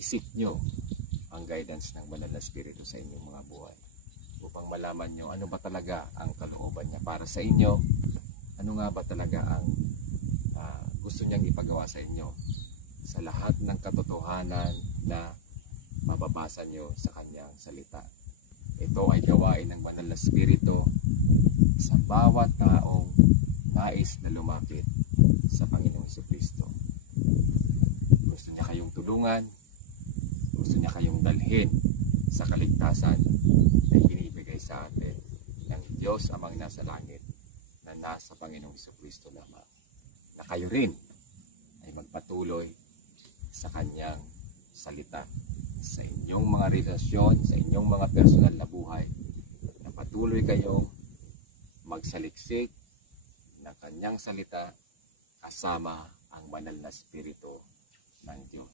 isip nyo ang guidance ng Banal na Espiritu sa inyong mga buhay. Upang malaman nyo ano ba talaga ang kalooban niya para sa inyo, ano nga ba talaga ang gusto niyang ipagawa sa inyo sa lahat ng katotohanan na mababasa nyo sa kanyang salita. Ito ay gawain ng Banal na Espiritu sa bawat taong nais na lumapit sa Panginoong Jesucristo. Gusto niya kayong tulungan, gusto niya kayong dalhin sa kaligtasan na ibinibigay sa atin ng Diyos amang nasa langit na nasa Panginoong Jesucristo lamang. Na kayo rin ay magpatuloy sa kanyang salita sa inyong mga relasyon, sa inyong mga personal na buhay, na patuloy kayong magsaliksik ng kanyang salita kasama ang Banal na Espiritu ng Diyos.